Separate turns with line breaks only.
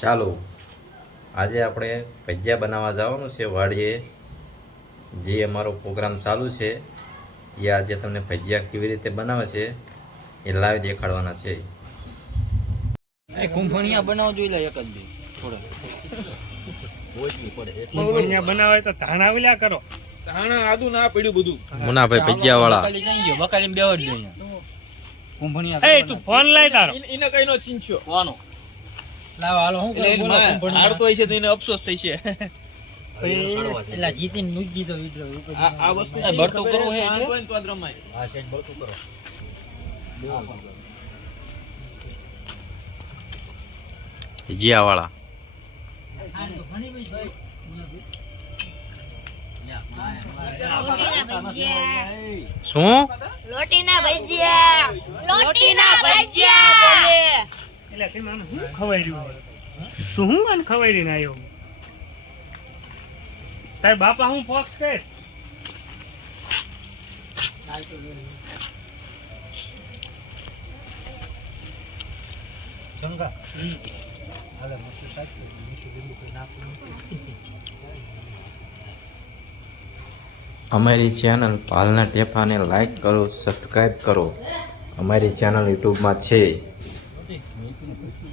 ચાલો આજે આપણે ભજીયા બનાવવા જવાનું છે વાડીએ. જે અમારો પ્રોગ્રામ ચાલુ છે એ આજે તમને ભજીયા કેવી રીતે બનાવે છે એ લાવી દેખાડવાના છે.
કુંભણિયા બનાવો જોઈ લે એક જ બે થોડો.
બનાવે તો ધાણા ઉલ્યા કરો.
ધાણા આદુ ના પડ્યું બધું.
મુનાભાઈ ભજીયા વાળા
બકાલી ક્યાં ગયો બકાલી બેવ જ અહીંયા. કુંભણિયા
એ તું ફોન લાય તારો.
એને- એને કઈ નો ચીંચ્યો
કોનો લાવ હાલો હું
એટલે એને માં હારતો હોય છે તો એને અફસોસ થઈ છે.
એલા જીતીને મૂકી દીધો વિડિયો
આ આ વસ્તુ
આ ભરતું હે
આ
એટલે?
હોય ને તો આ રમાય.
હા સેટ બળતું કરો.
ભજીયા. વાળા શું?
લોટીના ભજીયા.
એટલે કે મને શું ખવાયું તું હું આને ખવાઈને આવ્યો તાર બાપા હું પોક્ષ કે
શંકા હાલે મસ્ત સાહેબ મીઠું લીંબુ કોઈ નાખવું
અમારી ચેનલ પાલના ટેફાને લાઈક કરો સબસ્ક્રાઈબ કરો. અમારી ચેનલ યુટ્યુબમાં છે.